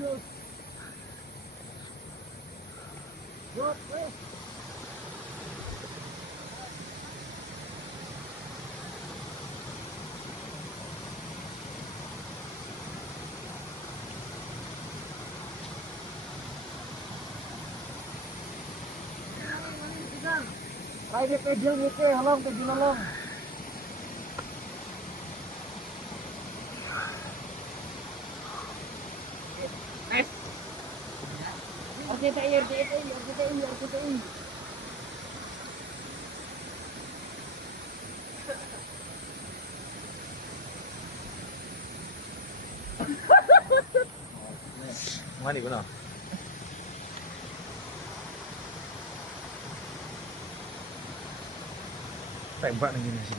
Ay, di pwede yung ito, halong, pwede na lang. RTTI. Mani ko na. Tembak na gini sih.